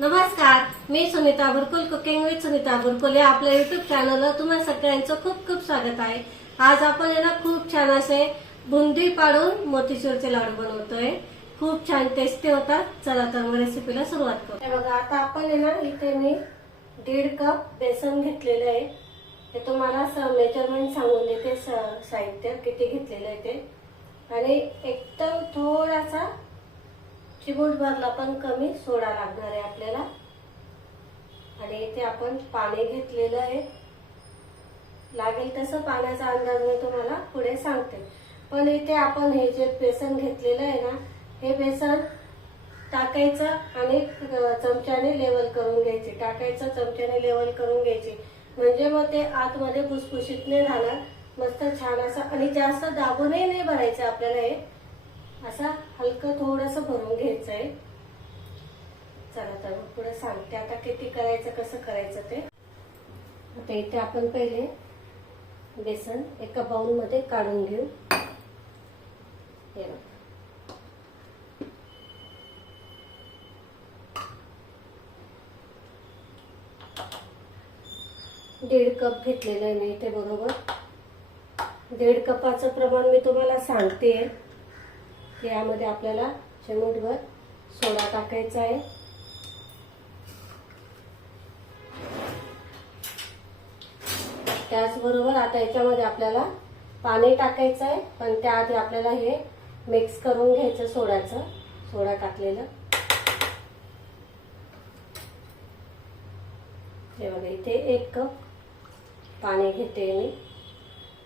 नमस्कार मी Sunita Bhurkul cooking with Sunita Bhurkul या आपल्या युट्यूब चॅनलला तुम्हा सगळ्यांचं खूप खूप स्वागत आहे. आज आपण आहे ना खूप छान असे बुंदी पाडून मोतीचूरचे लाडू बनवतोय. खूप छान टेस्टी होतात. चला तर मग रेसिपीला सुरुवात करू. बघा आता आपण आहे ना इथे मी दीड कप बेसन घेतलेलं आहे. हे तुम्हाला मेजरमेंट सांगून देते स- साहित्य किती घेतलेलं आहे ते. आणि एकदम थोडासा चिमूट भरला पण कमी सोडा लागणार आहे आपल्याला. आणि इथे आपण पाणी घेतलेलं आहे. लागेल तसं पाण्याचा अंदाज मी तुम्हाला पुढे सांगते. पण इथे आपण हे जे बेसन घेतलेलं आहे ना हे बेसन टाकायचं आणि चमच्याने लेवल करून घ्यायचे. टाकायचं चमच्याने लेवल करून घ्यायचे. म्हणजे मग ते आतमध्ये फुसफुशीत नाही राहणार. मस्त छान असं आणि जास्त दाबूनही नाही भरायचं आपल्याला हे. असा हलकं थोडस भरून घ्यायचं आहे चला तर पुढे सांगते आता किती करायचं कसं करायचं ते. आता इथे आपण पहिले बेसन एका बाउलमध्ये काढून घेऊ. हे बघा. दीड कप घेतलेलं आहे मी इथे बरोबर. दीड कपाचं प्रमाण मी तुम्हाला सांगते यामध्ये आपल्याला चिमूटभर सोडा टाकायचा आहे. त्याचबरोबर आता याच्यामध्ये आपल्याला पाणी टाकायचं आहे पण त्याआधी आपल्याला हे मिक्स करून घ्यायचं सोड्याचं सोडा टाकलेलं. हे बघा इथे एक कप पाणी घेते मी.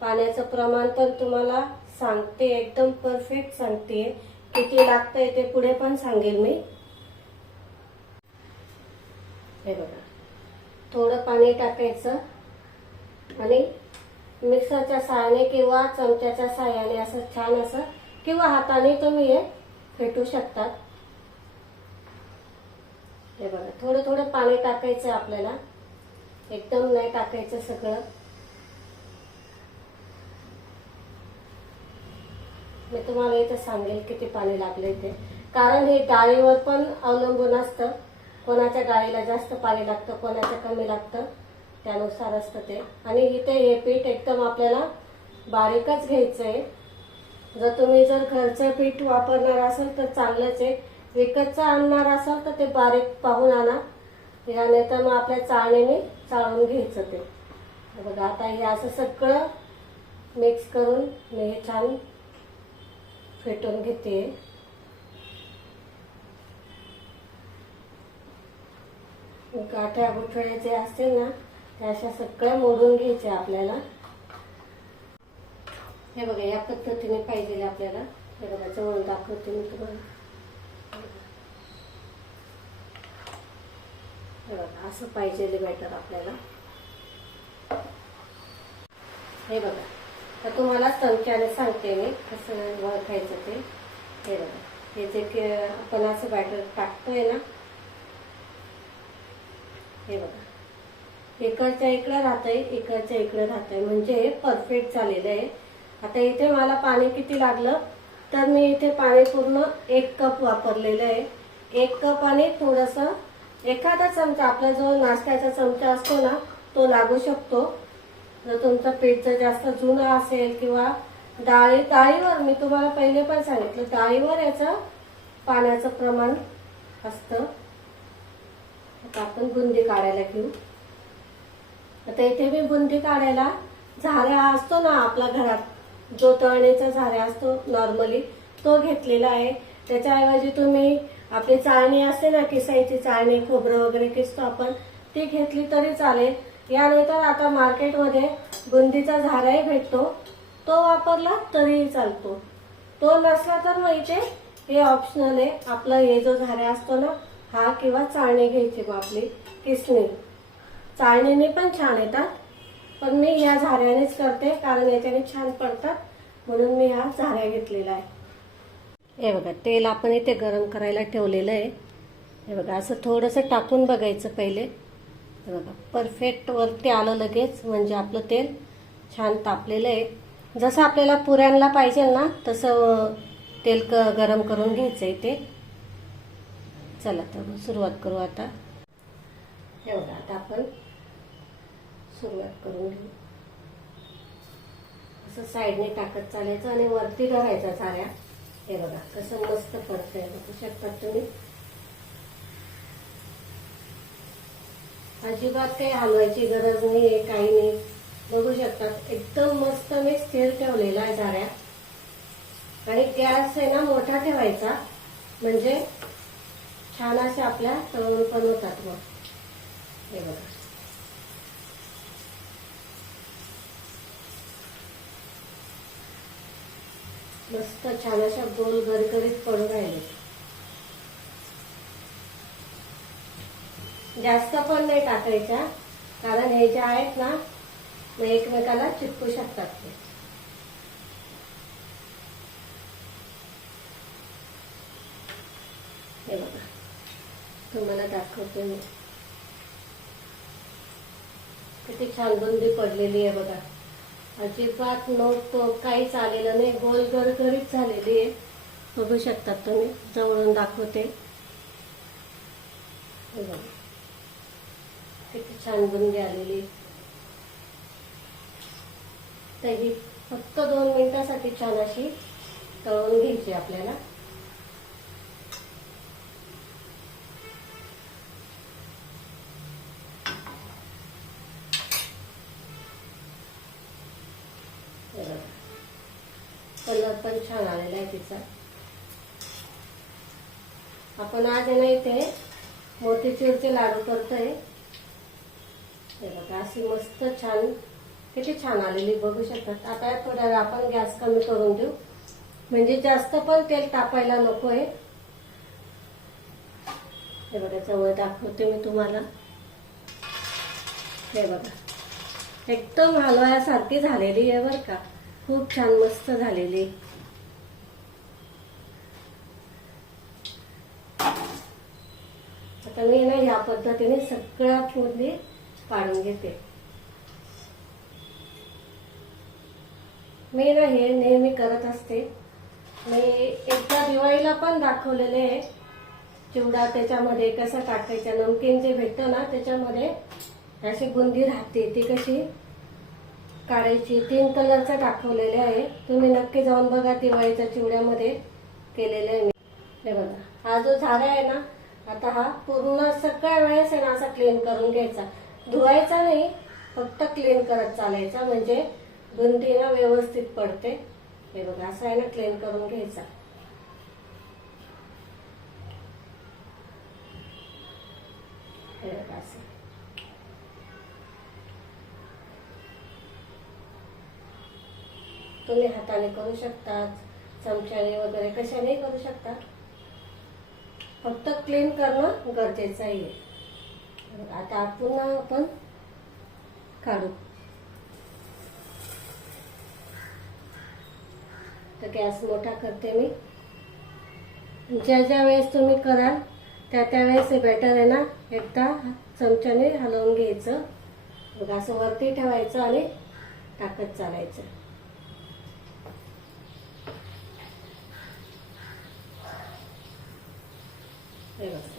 पाण्याचं प्रमाण पण तुम्हाला सांगते एकदम परफेक्ट सांगते. किती लागतंय ते पुढे पण सांगेल मी. हे बघा. थोडं पाणी टाकायचं आणि मिक्सरच्या सहाय्याने किंवा चमच्याच्या सहाय्याने असं छान असं किंवा हाताने तुम्ही हे फेटू शकतात. हे बघा. थोडं थोडं पाणी टाकायचं आपल्याला. एकदम नाही टाकायचं सगळं. मी तुम्हाला इथं सांगेल किती पाणी लागले ते कारण हे डाळीवर पण अवलंबून असतं. कोणाच्या डाळीला जास्त पाणी लागतं कोणाच्या कमी लागतं त्यानुसार असतं ते. आणि इथे हे पीठ एकदम आपल्याला बारीकच घ्यायचं आहे जर तुम्ही जर घरचं पीठ वापरणार असाल तर चांगलंच आहे. विकतचं आणणार असाल तर ते बारीक पाहून आणा. याने तर मग आपल्या चाळणीने चाळून घ्यायचं ते. बघा आता हे असं सगळं मिक्स करून मी हे छान फेटून घेते. गाठ्या गुठळे जे असतील ना त्या अशा सगळ्या मोडून घ्यायच्या आपल्याला. हे बघा या पद्धतीने पाहिजे आपल्याला. हे बघा जवळ दाखवते मी तुम्हाला. हे बघा असं पाहिजे बॅटर आपल्याला. हे बघा. तर तुम्हाला चमच्याने सांगते मी कसं ओळखायचं ते. हे बघा. हे जे की आपण असं बॅटर टाकतोय ना हे बघा. इकडच्या इकडं राहतंय इकडच्या इकडं राहतंय. म्हणजे हे परफेक्ट झालेलं आहे. आता इथे मला पाणी किती लागलं? तर मी इथे पाणी पूर्ण एक कप वापरलेलं आहे. एक कप आणि थोडंसं एखादा चमचा आपला जो नाश्त्याचा चमचा असतो ना तो लागू शकतो. जर तुमचं पीठ जर जास्त जुनं असेल किंवा डाळी डाळीवर मी तुम्हाला पहिले पण सांगितलं डाळीवर याचं पाण्याचं प्रमाण असतं. आता आपण बुंदी काढायला घेऊ. आता इथे मी बुंदी काढायला झाऱ्या असतो ना आपल्या घरात जो तळणीचा झाऱ्या असतो नॉर्मली तो घेतलेला आहे. त्याच्याऐवजी तुम्ही आपली चाळणी असते ना किसायची चाळणी खोबरं वगैरे किसतो आपण ती घेतली तरी चालेल. यानंतर आता मार्केटमध्ये बुंदीचा झाराही भेटतो. तो वापरला तरीही चालतो. तो नसला तर म्हणजे हे ऑप्शनल आहे. आपला हे जो झाऱ्या असतो ना हा किंवा चाळणी घ्यायची मग आपली किसणी चाळणीने पण छान येतात. पण मी ह्या झाऱ्यानेच करते कारण याच्याने छान पडतात. म्हणून मी हा झाऱ्या घेतलेला आहे. हे बघा तेल आपण इथे गरम करायला ठेवलेलं आहे. हे बघा असं थोडंसं टाकून बघायचं पहिले. हे बघा परफेक्ट वरती आलं लगेच म्हणजे आपलं तेल छान तापलेलं आहे. जसं आपल्याला पुऱ्यांना पाहिजे ना तसं तेल क गरम करून घ्यायचं आहे ते. चला तर सुरुवात करू आता. हे बघा आता आपण सुरुवात करून घेऊ. असं साईडने टाकत चालायचं आणि वरती धरायचा साऱ्या. हे बघा कसं मस्त पडतंय. बघू शकतात तुम्ही? अजिबात काही हलवायची गरज नाही आहे काही नाही. बघू शकतात. एकदम मस्त मी स्थिर ठेवलेला आहे साऱ्या. आणि गॅस आहे ना मोठा ठेवायचा. म्हणजे छान अशा आपल्या तळून पण होतात मग. हे बघा. मस्त छान अशा गोल गरगरीत पडून राहिले. जास्त पण नाही टाकायच्या. कारण हे ज्या आहेत ना मग एकमेकाला चिपकू शकतात ते. हे बघा. तुम्हाला दाखवते मी. किती छान बुंदी पडलेली आहे बघा. अजिबात नोट काहीच आलेलं नाही. गोल गरगरीत झालेली आहे. बघू शकतात तुम्ही. जवळून दाखवते. हे बघा. किती छान बनली आलेली तर ही फक्त दोन मिनिटासाठी छान अशी तळून घ्यायची आपल्याला. कलर पण छान आलेला आहे तिचा. आपण आज आहे ना इथे मोतीचूरचे लाडू करतोय. हे बघा अशी मस्त छान किती छान आलेली बघू शकतात. आता थोड्या वेळ आपण गॅस कमी करून देऊ म्हणजे जास्त पण तेल तापायला नकोय. हे बघा जवळ दाखवते मी तुम्हाला. हे बघा. एकदम हलवायासारखी झालेली आहे बरं का. खूप छान मस्त झालेली. आता मी ना ह्या पद्धतीने सगळ्या फोडली. पाडून घेते. मी ना हे नेहमी करत असते. मी एकदा दिवाळीला पण दाखवलेले आहे. चिवडा त्याच्यामध्ये कसं टाकायचं नमकीन जे भेटतं ना त्याच्यामध्ये अशी बुंदी राहते. ती कशी काढायची तीन कलरचं दाखवलेले आहे. तुम्ही नक्की जाऊन बघा दिवाळीच्या चिवड्यामध्ये केलेले आहे मी. हे बघा हा जो झाला आहे ना आता हा पूर्ण सगळ्या वेळेस आहे ना असा क्लीन करून घ्यायचा. धुवायचा नाही फक्त क्लीन करत चालायचा. म्हणजे बुंदी ना व्यवस्थित पडते. हे बघा असं आहे ना क्लीन करून घ्यायचा. हे बघा असं. तुम्ही हाताने करू शकता चमच्याने वगैरे कशाने करू शकता फक्त क्लीन करणं गरजेचं आहे. आता पुन्हा आपण काढू. तर गॅस मोठा करते मी. ज्या ज्या वेळेस तुम्ही कराल त्या त्यावेळेस बेटर हे बॅटर आहे ना एकदा चमच्याने हलवून घ्यायचं. मग असं वरती ठेवायचं आणि टाकत चालायचं. हे बघा.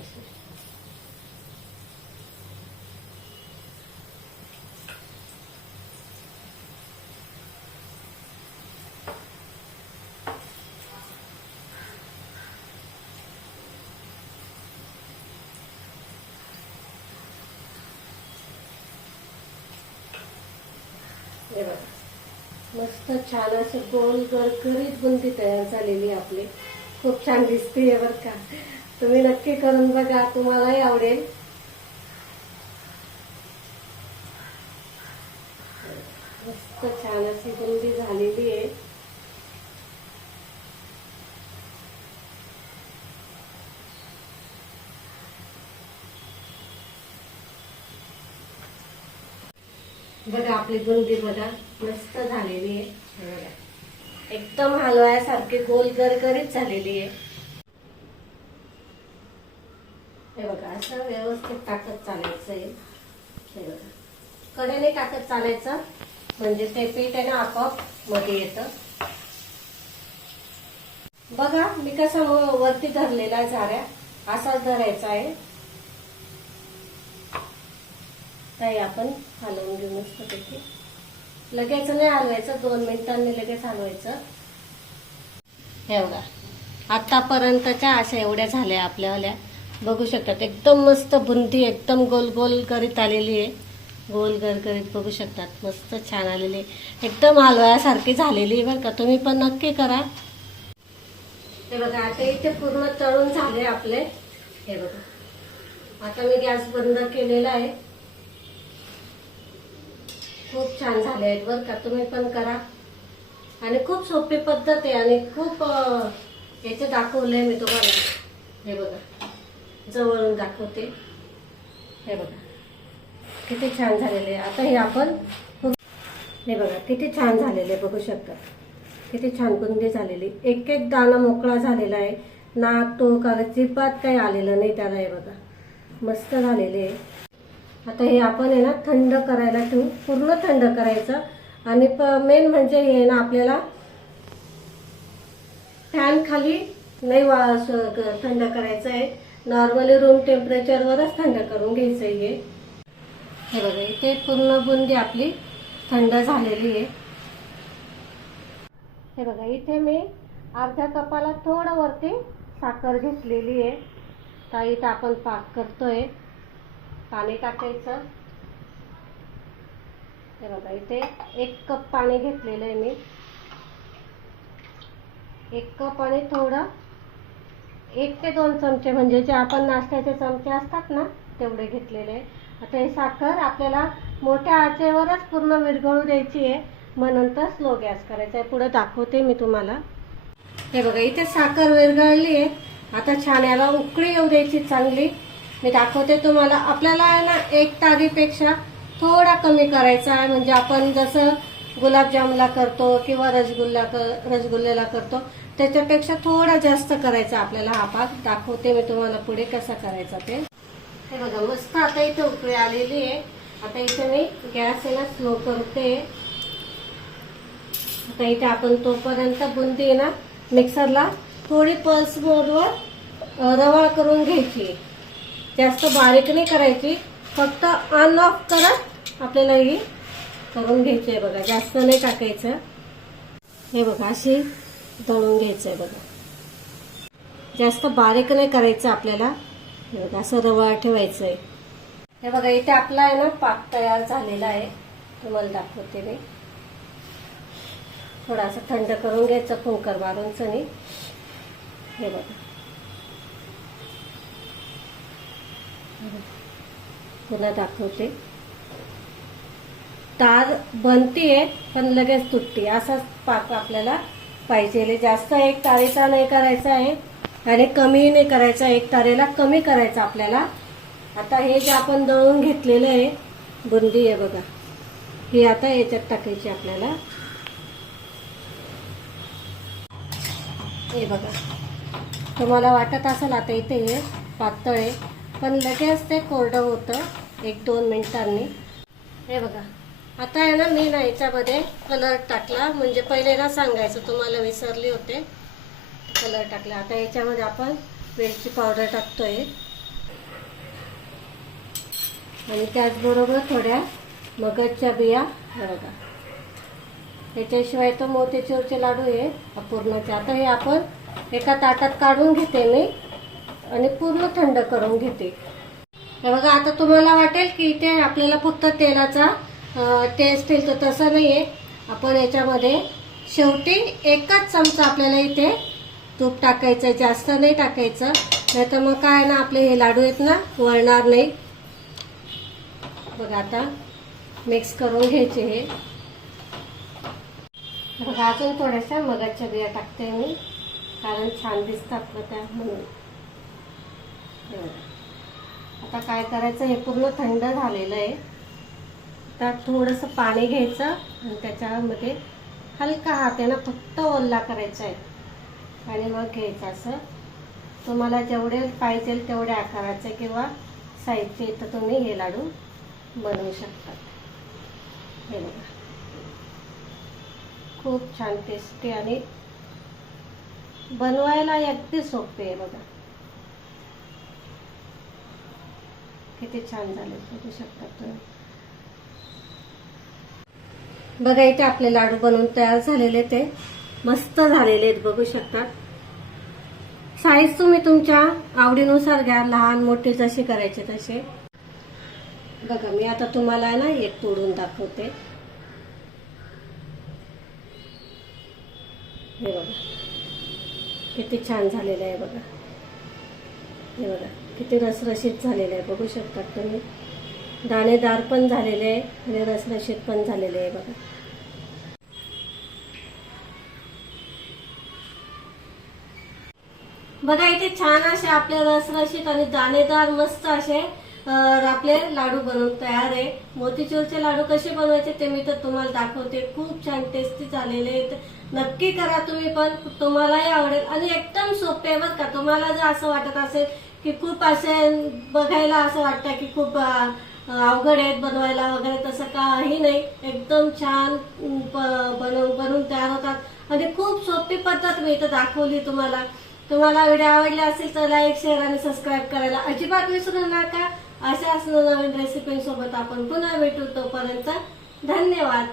हे बघा. मस्त छान असं गोल गरगरीत बुंदी तयार झालेली आहे आपली. खूप छान दिसते बरं का. तुम्ही नक्की करून बघा तुम्हालाही आवडेल. मस्त छान अशी बुंदी झालेली आहे. बघा आपली बुंदी बघा मस्त झालेली आहे. हे बघा. एकदम हलवायासारखी गोल गरगरीत झालेली आहे. हे बघा असं व्यवस्थित टाकत चालायचं आहे. हे बघा. कडेने टाकत चालायचं म्हणजे ते पीठ आहे ना आपोआपमध्ये येतं. बघा मी कसं वरती धरलेला झाऱ्या असाच धरायचा आहे. काही आपण हलवून घेऊ मस्तपैकी लगेच नाही हलवायचं दोन मिनिटांनी लगेच हलवायचं. हे बघा आतापर्यंतच्या अशा एवढ्या झाल्या आपल्यावाल्या बघू शकतात एकदम मस्त बुंदी एकदम गोल गोल करीत आलेली आहे. गोल गर करीत बघू शकतात मस्त छान आलेली आहे. एकदम हलवायासारखी झालेली आहे बरं का. तुम्ही पण नक्की करा. हे बघा आता इथे पूर्ण तळून झाले आपले. हे बघा. आता मी गॅस बंद केलेला आहे. खूप छान झाले आहेत बरं का तुम्ही पण करा. आणि खूप सोपी पद्धत आहे आणि खूप याचे दाखवले मी तुम्हाला. हे बघा जवळून दाखवते. हे बघा किती छान झालेले आहे. आता हे आपण हे बघा किती छान झालेले आहे, बघू शकता. किती छान बुंदी झालेली एक एक दाणा मोकळा झालेला आहे. नाक टोक अजिबात काही आलेलं नाही त्याला हे बघा. मस्त झालेले आहे. आता हे आपण आहे ना थंड करायला ठेवू पूर्ण थंड करायचं. आणि मेन म्हणजे हे ना आपल्याला फॅन खाली नाही वा थंड करायचं आहे. नॉर्मली रूम टेम्परेचरवरच थंड करून घ्यायचं आहे हे. हे बघा इथे पूर्ण बुंदी आपली थंड झालेली आहे. हे बघा इथे मी अर्ध्या कपाला थोडं वरती साखर घेतलेली आहे. तर इथं आपण पाक करतोय. पाणी टाकायचं. हे बघा इथे एक कप पाणी घेतलेलं आहे मी. एक कप आणि थोडं एक ते दोन चमचे म्हणजे जे आपण नाश्त्याचे चमचे असतात ना तेवढे घेतलेले आता ही साखर आपल्याला मोठ्या आचेवरच पूर्ण विरघळू द्यायची आहे मग नंतर स्लो गॅस करायचा आहे. पुढे दाखवते मी तुम्हाला. हे बघा इथे साखर विरघळली आहे. आता छान याला उकळी येऊ द्यायची चांगली. मी दाखवते तुम्हाला. आपल्याला आहे ना एक तारीपेक्षा थोडा कमी करायचा आहे. म्हणजे आपण जसं गुलाबजामला करतो किंवा रसगुल्ला कर रसगुल्ल्याला करतो त्याच्यापेक्षा थोडा जास्त करायचा आपल्याला हा पाक दाखवते मी तुम्हाला पुढे कसा करायचा ते. हे बघा मस्त आता इथे उकळी आलेली आहे. आता इथे मी गॅस आहे ना स्लो करते. आता इथे आपण तोपर्यंत बुंदी आहे ना मिक्सरला थोडी पल्स मोडवर रवाळ करून घ्यायची जास्त बारीक नाही करायची फक्त ऑन ऑफ करत आपल्याला ही करून घ्यायची आहे बघा. जास्त नाही टाकायचं. हे बघा अशी दळून घ्यायचं आहे बघा. जास्त बारीक नाही करायचं आपल्याला. हे बघा असं रवळ ठेवायचं आहे हे बघा इथे आपला आहे ना पाक तयार झालेला आहे. तुम्हाला दाखवते मी. थोडासा थंड करून घ्यायचं कुंकर मारून चणी. हे बघा. पुन्हा दाखवते. तार बनतीये पण लगेच तुटते. असाच पाक आपल्याला पाहिजे. जास्त एक तारेचा नाही करायचा आहे. आणि कमी नाही करायचा. एक तारेला कमी करायचा आपल्याला. आता हे जे आपण दळून घेतलेलं आहे बुंदी आहे बघा. ही आता याच्यात टाकायची आपल्याला. हे बघा. तुम्हाला वाटत असेल आता इथे हे पातळ आहे. पण लगेच ते कोरडं होतं. एक दोन मिनिटांनी. हे बघा. आता आहे ना मी ना याच्यामध्ये कलर टाकला. म्हणजे पहिले ना सांगायचं तुम्हाला विसरले होते. कलर टाकला. आता याच्यामध्ये आपण वेलची पावडर टाकतोय. आणि त्याचबरोबर थोड्या मगजच्या बिया. बघा. याच्याशिवाय तर मोतीचूरचे लाडू आहे अपूर्णाचे. आता हे आपण एका ताटात काढून घेते मी. आणि पूर्ण थंड करून घेते. बघा आता तुम्हाला वाटेल की इथे आपल्याला फक्त तेलाचा टेस्ट येईल तर तसं नाही आहे आपण याच्यामध्ये शेवटी एकच चमचा आपल्याला इथे तूप टाकायचं आहे जास्त नाही टाकायचं. नाही तर मग काय ना आपले हे लाडू आहेत ना वळणार नाही. बघा आता मिक्स करून घ्यायचे हे. बघा अजून थोड्याशा मगाच्या बिया टाकते मी कारण छान दिसतात ना त्या म्हणून. आता काय करायचं? हे पूर्ण थंड झालेलं आहे. आता थोडंसं पाणी घ्यायचं आणि त्याच्यामध्ये हलका हात आहे ना फक्त ओल्ला करायचा आहे. आणि मग घ्यायचं असं. तुम्हाला जेवढे पाहिजे तेवढे आकाराचे किंवा साईजचे तर तुम्ही हे लाडू बनवू शकता. हे बघा. खूप छान टेस्टी आणि बनवायला अगदी सोपे आहे बघा. किती छान झाले बघू शकता तुम्ही. बघा इथे आपले लाडू बनवून तयार झालेले ते मस्त झालेले आहेत बघू शकता. साईज तुम्ही तुमच्या आवडीनुसार घ्या लहान मोठे जसे करायचे तसे बघा मी आता तुम्हाला आहे ना एक तोडून दाखवते. हे बघा. किती छान झालेलं आहे बघा. हे बघा. किती रसरशीत झालेलं आहे बघू शकता तुम्ही. दाणेदार पण झालेले आहे आणि रसरशीत पण झालेले आहे बघा. बघा इथे छान असे आपले रसरशीत आणि दाणेदार मस्त असे आपले लाडू बनवून तयार आहे. मोतीचूरचे लाडू कसे बनवायचे ते मी तर तुम्हाला दाखवते. खूप छान टेस्टी झालेले आहेत. नक्की करा तुम्ही पण तुम्हालाही आवडेल आणि एकदम सोपे आहे का. तुम्हाला जर असं वाटत असेल की खूप असे बघायला असं वाटतं की खूप अवघड आहेत बनवायला वगैरे तसं काही नाही. एकदम छान बनवून बनवून तयार होतात. आणि खूप सोपी पद्धत मी इथं दाखवली तुम्हाला. तुम्हाला व्हिडिओ आवडला असेल तर लाईक शेअर आणि सबस्क्राईब करायला अजिबात विसरू नका. अशाच नवीन रेसिपीसोबत आपण पुन्हा भेटू तोपर्यंत. धन्यवाद.